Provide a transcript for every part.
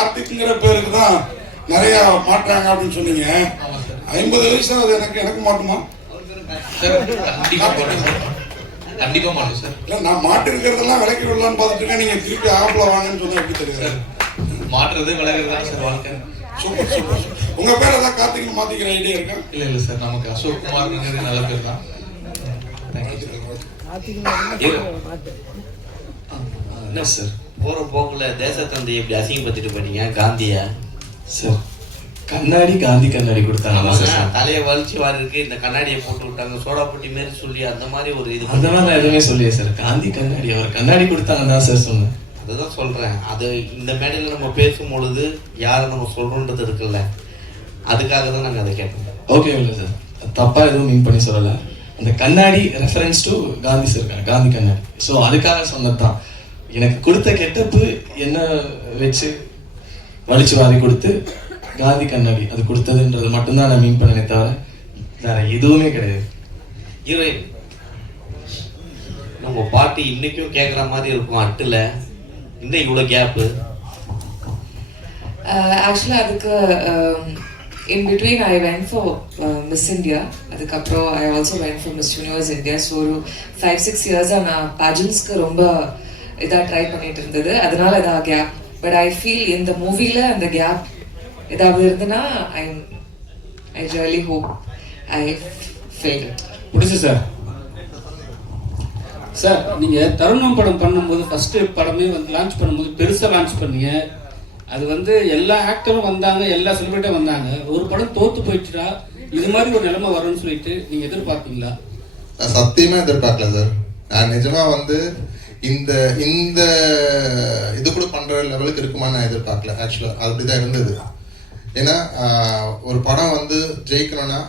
கார்த்திக்ங்கிற பேருக்கு தான் நிறைய மாற்றாங்க அப்படின்னு சொன்னீங்க. 50 வயசு அது எனக்கு மாட்டுமா? கண்டிப்பா மாட்டோம் சார். இல்ல நான் மாட்டு இருக்கிறதெல்லாம் விலைக்கு விடலான்னு பார்த்துட்டு இருக்கேன். நீங்க திருப்பி ஆப்பிள வாங்கன்னு சொன்னா எப்படி தெரியுது? மாற்றுறது விலகிறது தான் சார் வாழ்க்கை. Super super. உங்க பேர் ஏதாவது கார்த்திக்னு மாத்திக்கிற ஐடியா இருக்கா? இல்ல சார், நமக்கு அசோக் குமார் நல்ல பேர் தான். என்ன சார் போற போக்குல தேசத்தந்தை எப்படி அசிங்கப்படுத்திட்டு போயிட்டீங்க காந்தியா? சார் கண்ணாடி காந்தி கண்ணாடி கொடுத்தாங்க சார். தலையை வலிச்சு வாருக்கு இந்த கண்ணாடியை போட்டு விட்டாங்க சோடா பொட்டி மாரி சொல்லி அந்த மாதிரி ஒரு இது. அதெல்லாம் நான் எதுவுமே சொல்லியே சார். காந்தி கண்ணாடி அவர் கண்ணாடி கொடுத்தாங்க தான் சார் சொன்னேன். அதுதான் சொல்றேன். அது இந்த மேடையில நம்ம பேசும் பொழுது யாரை நம்ம சொல்றோன்றது இருக்குல்ல, அதுக்காக தான் நாங்கள் அதை கேட்போம். ஓகே இல்லை சார், தப்பா எதுவும் மீன் பண்ணி சொல்லலை. அந்த கண்ணாடி reference to Gandhi sir, Gandhi கண்ணாடி. ஸோ அதுக்காக சொன்னதுதான். எனக்கு கொடுத்த கெட்டப்பு என்ன வச்சு வலிச்சு வாரி கொடுத்து காந்தி கண்ணாடி அது கொடுத்ததுன்றது மட்டும்தான் நான் மீன் பண்ணனே தவிர வேற எதுவுமே கிடையாது. ஹீரோயின் நம்ம பாட்டு இன்னைக்கும் கேட்குற மாதிரி இருக்கும் அட்டுல. இன்னும் இவ்வளோ கேப்பு ஆக்சுவலாக அதுக்கு in between I went for Miss India. அதுக்கப்புறம் I also went for Miss Universe India. So ஒரு 5-6 years நான் பேஜன்ஸ்க்கு ரொம்ப இதாக ட்ரை பண்ணிட்டு இருந்தது. அதனால இதாக கேப். பட் ஐ ஃபீல் இந்த மூவியில் அந்த கேப் ஏதாவது இருந்ததுன்னா I really hope I feel it. முடிச்சு சார். சார் நீங்கள் தருணம் படம் பண்ணும்போது ஃபஸ்ட்டு படமே வந்து லான்ச் பண்ணும்போது பெருசாக லான்ச் பண்ணீங்க. அது வந்து எல்லா ஆக்டரும் வந்தாங்க, எல்லா செலிபிரிட்டியும் வந்தாங்க. ஒரு படம் தோற்று போயிடுச்சுடா இது மாதிரி ஒரு நிலைமை வரும்னு சொல்லிட்டு நீங்கள் எதிர்பார்த்தீங்களா? நான் சத்தியமாக எதிர்பார்க்கல சார். நான் நிஜமாக வந்து இந்த இந்த இது கூட பண்ணுற லெவலுக்கு இருக்குமான்னு நான் எதிர்பார்க்கல. ஆக்சுவலாக அப்படி தான் இருந்தது. ஏன்னா ஒரு படம் வந்து ஜெயிக்கணும்னா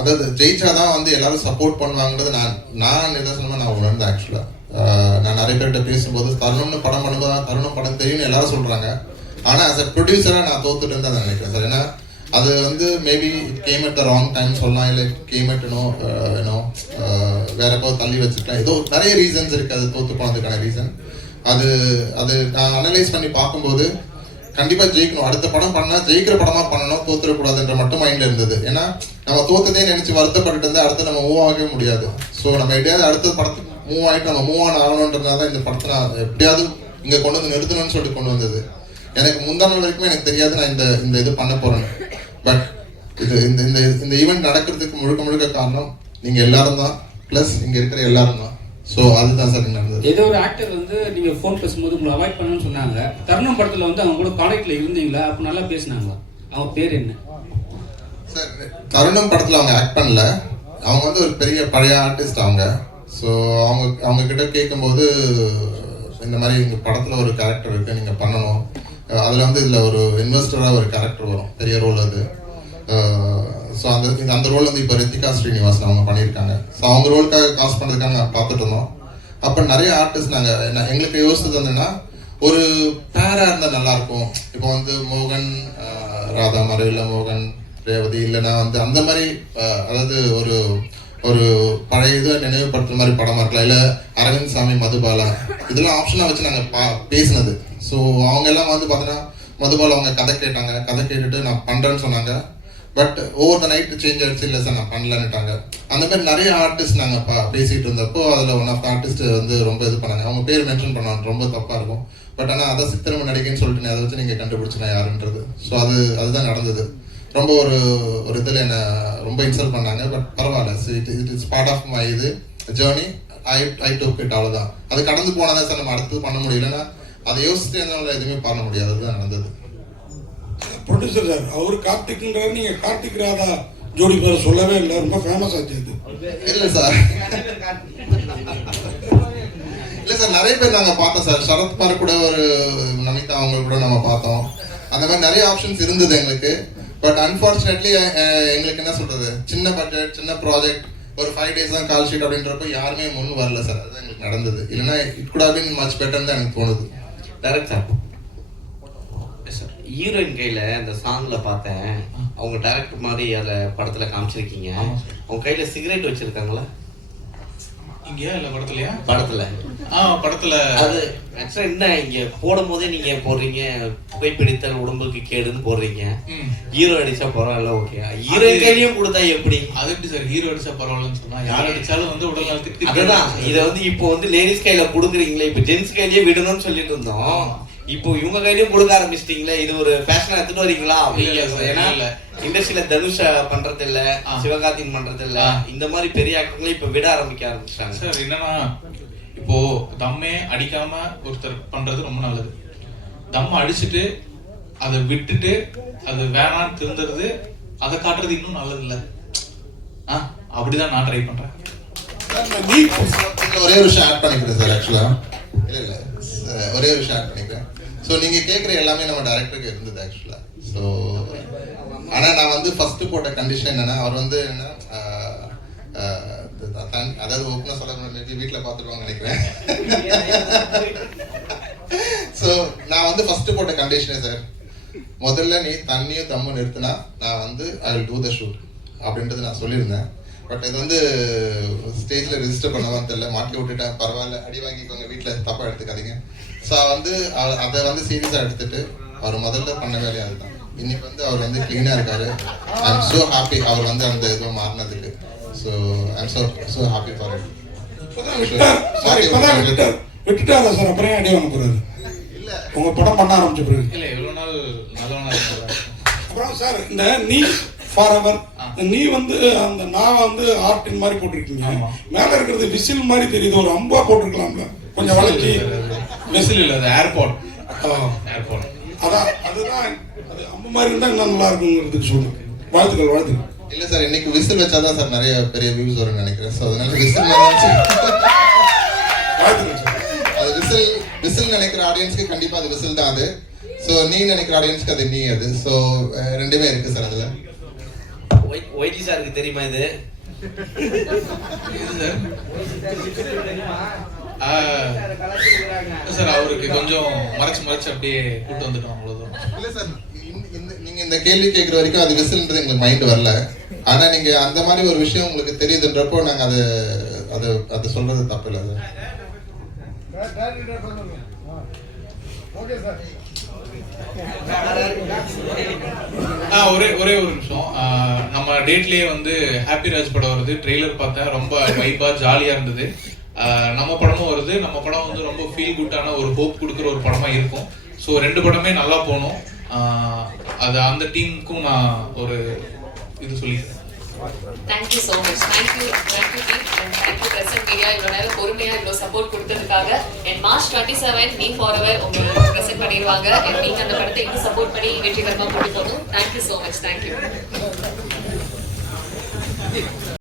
அதாவது ஜெயிச்சாதான் வந்து எல்லாரும் சப்போர்ட் பண்ணுவாங்கிறது நான் நிதர்சனமாக நான் உணர்ந்தேன். ஆக்சுவலாக நான் நிறைய பேர்கிட்ட பேசும்போது தருணம்னு படம் பண்ணும்போது தான் தருணம் படம் தெரியும்னு எல்லாரும் சொல்கிறாங்க. ஆனால் ஆஸ் அ ப்ரொடியூசராக நான் தோத்துட்டு தான் நினைக்கிறேன் சார். ஏன்னா அது வந்து maybe it came at the wrong time சொல்லலாம், இல்லை கேம் அட் வேற எப்போ தள்ளி வச்சுருக்கலாம். ஏதோ நிறைய ரீசன்ஸ் இருக்குது அது தோற்று போனதுக்கான ரீசன். அது நான் அனலைஸ் பண்ணி பார்க்கும்போது கண்டிப்பாக ஜெயிக்கணும். அடுத்த படம் பண்ணால் ஜெயிக்கிற படமாக பண்ணணும், தோத்துடக்கூடாதுன்ற மட்டும் மைண்டில் இருந்தது. ஏன்னா நம்ம தோத்ததே நினச்சி வருத்தப்பட்டு இருந்தால் அடுத்து நம்ம மூவ் ஆகவே முடியாது. ஸோ நம்ம எப்படியாவது அடுத்த படத்துக்கு மூவ் ஆகிட்டு நம்ம மூவ் ஆன் ஆகணுன்றதுனால தான் இந்த படத்தை நான் எப்படியாவது இங்கே கொண்டு வந்து நிறுத்தணும்னு சொல்லிட்டு கொண்டு வந்தது. எனக்கு முந்தான வரைக்குமே எனக்கு தெரியாது நான் இந்த இது பண்ண போகிறேன்னு. பட் இது இந்த இந்த இந்த ஈவெண்ட் நடக்கிறதுக்கு முழுக்க காரணம் நீங்கள் எல்லாரும் தான், ப்ளஸ் இங்கே இருக்கிற எல்லாரும் தான். ஸோ அதுதான் சார் நடந்தது. ஏதோ ஒரு ஆக்டர் வந்து நீங்கள் ஃபோன் பேசும்போது உங்களை அவாய்ட் பண்ணணும்னு சொன்னாங்க. தருணம் படத்தில் வந்து அவங்க கூட கான்டாக்டில் இருந்தீங்களா? அப்போ நல்லா பேசினாங்களா? அவங்க பேர் என்ன சார்? தருணம் படத்தில் அவங்க ஆக்ட் பண்ணல. அவங்க வந்து ஒரு பெரிய பழைய ஆர்டிஸ்ட் அவங்க. ஸோ அவங்க கிட்ட கேட்கும்போது இந்த மாதிரி எங்கள் படத்தில் ஒரு கேரக்டர் இருக்குது, நீங்கள் பண்ணணும். அதில் வந்து இதில் ஒரு இன்வெஸ்டராக ஒரு கேரக்டர் வரும், பெரிய ரோல் அது. ஸோ அந்த ரோல் வந்து இப்போ ரித்திகா ஸ்ரீனிவாசன் அவங்க பண்ணியிருக்காங்க. ஸோ அவங்க ரோலுக்காக காசு பண்ணுறதுக்காக நாங்கள் பார்த்துட்டு இருந்தோம். அப்போ நிறைய ஆர்டிஸ்ட் எங்களுக்கு யோசிச்சது வந்துன்னா ஒரு பேராக இருந்தால் நல்லாயிருக்கும். இப்போ வந்து மோகன் ராதா மாதிரி, இல்லை மோகன் ரேவதி, இல்லைன்னா வந்து அந்த மாதிரி அதாவது ஒரு ஒரு பழைய இதை நினைவுபடுத்துற மாதிரி படமாக இருக்கலாம், இல்லை அரவிந்த் சாமி மதுபாலா, இதெல்லாம் ஆப்ஷனாக வச்சு நாங்கள் பேசினது. ஸோ அவங்க எல்லாம் வந்து பார்த்தீங்கன்னா மதுபாலா அவங்க கதை கேட்டுட்டு நான் பண்ணுறேன்னு சொன்னாங்க. But over the night change ஆகிடுச்சு, இல்லை சார் நான் பண்ணலன்னுட்டாங்க. அந்த மாதிரி நிறைய ஆர்டிஸ்ட் நாங்கள் பேசிகிட்டு இருந்தப்போ அதில் ஒன் ஆஃப் த ஆர்டிஸ்ட் வந்து ரொம்ப இது பண்ணாங்க. அவங்க பேர் மென்ஷன் பண்ணாங்க, ரொம்ப தப்பாக இருக்கும். பட் ஆனால் அதை சித்திரமை நடிகைன்னு சொல்லிட்டு அதை வச்சு நீங்கள் கண்டுபிடிச்சினா யாருன்றது. ஸோ அதுதான் நடந்தது. ரொம்ப ஒரு இதில் என்னை ரொம்ப இன்சல்ட் பண்ணாங்க. பட் பரவாயில்ல, it is part of my இது ஜேர்னி. I took it. அவ்வளோதான். அது கடந்து போனதான் சார் நம்ம அடுத்தது பண்ண முடியலன்னா அதை யோசிச்சு என்னால் எதுவுமே பண்ண முடியாது. அதுதான் நடந்தது. ப்ரொடியூசர் சார், அவர் கார்த்திக்ன்றாரு, நீங்கள் கார்த்திக் ராதா ஜோடி பேரை சொல்லவே இல்லை, ரொம்ப ஃபேமஸ் ஆச்சு அது. இல்லை சார், இல்லை சார், நிறைய பேர் நாங்கள் பார்த்தோம் சார். சரத்குமார் கூட ஒரு நமிதா அவங்க கூட நம்ம பார்த்தோம். அந்த மாதிரி நிறைய ஆப்ஷன்ஸ் இருந்தது எங்களுக்கு. பட் அன்ஃபார்ச்சுனேட்லி எங்களுக்கு என்ன சொல்றது, சின்ன பட்ஜெட், சின்ன ப்ராஜெக்ட், ஒரு 5 days தான் கால் ஷீட் அப்படின்றப்போ யாருமே முன் வரல சார். அதுதான் எங்களுக்கு நடந்தது. இல்லைன்னா it could have been much better தான் எனக்கு தோணுது. டைரக்டர் சார், ஹீரோயின் கையில் அந்த சாங்கில் பார்த்தேன், அவங்க டைரக்டர் மாதிரி அதில் படத்தில் காமிச்சிருக்கீங்க. அவங்க கையில் சிகரெட் வச்சுருக்காங்களா? இங்கேயா இல்லை படத்துலையா? படத்தில் படத்துல அது ஆக்சுவலா என்ன இங்க போடும் போதே நீங்க போடுறீங்க புகைப்பிடித்தல் உடம்புக்கு கேடுன்னு போடுறீங்க. ஹீரோ அடிச்சா பரவாயில்ல, ஓகே. ஹீரோயின் கையிலயும் கொடுத்தா எப்படி? அது எப்படி சார் ஹீரோ அடிச்சா பரவாயில்லன்னு சொன்னா யார் அடிச்சாலும் வந்து உடல் நலத்துக்கு அதுதான். இதை வந்து இப்போ வந்து லேடிஸ் கையில கொடுக்குறீங்களே, இப்போ ஜென்ஸ் கையிலேயே விடணும்னு சொல்லிட்டு இருந்தோம். இப்போ இவங்க கையிலயும் கொடுக்க ஆரம்பிச்சிட்டீங்களே, இது ஒரு ஃபேஷனா எடுத்துட்டு வரீங்களா? ஏன்னா இண்டஸ்ட்ரியில தனுஷ் பண்றது இல்ல, சிவகார்த்திகேயன் பண்றது இல்ல, இந்த மாதிரி பெரிய ஆக்டர்களை இப்ப விட ஆரம்பிச்சாங்க. சார் என்னன்னா இப்போ தம்மே அடிக்காம ஒருத்தர் பண்றது ரொம்ப நல்லது. தம்ம அடிச்சுட்டு அதை விட்டுட்டு அது வேணான்னு திருந்துறது, அதை காட்டுறது இன்னும் நல்லது இல்ல. அப்படிதான் நான் ட்ரை பண்றேன். ஒரே ஒரு விஷயம் ஆட் பண்ணிக்கிறேன் சார். ஆக்சுவலா இல்ல ஒரே ஒரு விஷயம் ஆட் பண்ணிக்கிறேன். ஸோ நீங்க கேட்குற எல்லாமே நம்ம டைரக்டருக்கு இருந்தது ஆக்சுவலா. ஸோ ஆனா நான் வந்து ஃபர்ஸ்ட் போட்ட கண்டிஷன் என்னன்னா, அவர் வந்து என்ன அதாவது ஓப்பனா சொல்ல மேபி வீட்டில் பார்த்துருவாங்க நினைக்கிறேன். ஸோ நான் வந்து ஃபர்ஸ்ட் போட்ட கண்டிஷனே சார், முதல்ல நீ தண்ணியும் தம்மும் நிறுத்தினா நான் வந்து I will do the shoot அப்படின்றது நான் சொல்லியிருந்தேன். பட் இது வந்து ஸ்டேஜில் ரெஜிஸ்டர் பண்ணதான் தெரியல, மாட்டி விட்டுட்டேன். பரவாயில்ல, அடி வாங்கிக்கோங்க, வீட்டில் தப்பாக எடுத்துக்காதீங்க. ஸோ வந்து அதை வந்து சீரியஸாக எடுத்துட்டு அவர் முதல்ல பண்ண வேலையாக அதுதான். இன்னைக்கு வந்து அவர் வந்து க்ளீனாக இருக்காரு. ஐ எம் ஸோ ஹாப்பி அவர் வந்து அந்த இதுவும் மாறினதுக்கு. So I am so happy for it. விட்டுட்டாரா சார்? அப்புறம் அடி வாங்க போறாரு? இல்ல, உங்க படம் பண்ண ஆரம்பிச்ச பிறகு இல்ல இவ்வளவு நாள் நல்லவனா இருந்தாரு. அப்புறம் சார் இந்த நீ ஃபாரெவர், நீ வந்து அந்த நான் வந்து ஆர்டின் மாதிரி போட்டிருக்கீங்க. மேல இருக்கிறது விசில் மாதிரி தெரியுது, ஒரு அம்பா போட்டிருக்கலாம்ல, கொஞ்சம் வளைச்சி. விசில் இல்ல, அது ஏர்போர்ட். ஏர்போர்ட் அதான் அதுதான் அது அம்பு மாதிரி இருந்தா இன்னும் நல்லா இருக்குங்கிறதுக்கு சொல்லுங்க. வாழ்த்துக்கள் வாழ்த்துக்கள். இல்ல சார், இன்னைக்கு விசில் வச்சாதான் சார் நிறைய பெரிய வியூஸ் வரும்னு நினைக்கிறேன். ஸோ அதனால விசில் வாழ்த்துக்கள் சார். அது விசில் நினைக்கிற ஆடியன்ஸ்க்கு கண்டிப்பா அது விசில் தான் அது. ஸோ நீ நினைக்கிற ஆடியன்ஸ்க்கு அது நீ அது. ஸோ ரெண்டுமே இருக்கு சார் அதுல. ஒய்டி சாருக்கு தெரியுமா இது? சார் அவருக்கு கொஞ்சம் மறைச்சு அப்படியே கூட்டு வந்துட்டோம், அவ்வளவுதான். இல்ல சார், நீங்க இந்த கேள்வி கேட்கிற வரைக்கும் அது விசில்ன்றது எங்களுக்கு மைண்ட் வரல. ஆனா நீங்க அந்த மாதிரி ஒரு விஷயம் உங்களுக்கு தெரியுதுன்றப்போ நாங்க அதை சொல்றது தப்பு இல்லை சார். ஒரே ஒரு நிமிஷம். நம்ம டேட்லயே வந்து ஹாப்பி ராஜ் படம் வருது. ட்ரெய்லர் பார்த்தேன், ரொம்ப வைப்பா ஜாலியா இருந்தது. நம்ம படமும் வருது. நம்ம படம் வந்து ரொம்ப ஃபீல் குட்டான ஒரு ஹோப் கொடுக்குற ஒரு படமா இருக்கும். ஸோ ரெண்டு படமே நல்லா போகணும். அது அந்த டீமுக்கும் நான் ஒரு இது சொல்லிக்கிறேன். Thank you so much. Thank you team and thank you Present Media. இவ்வளவு நேரம் பொறுமையா இவ்வளவு சப்போர்ட் கொடுத்ததுக்காக. And March 27 Me Forever உங்களுக்கு பிரசன்ட் பண்ணிடுவாங்க. And நீங்க அந்த படத்தை இன்னும் சப்போர்ட் பண்ணி வெற்றிகரமா கொண்டு போகணும். Thank you so much. Thank you.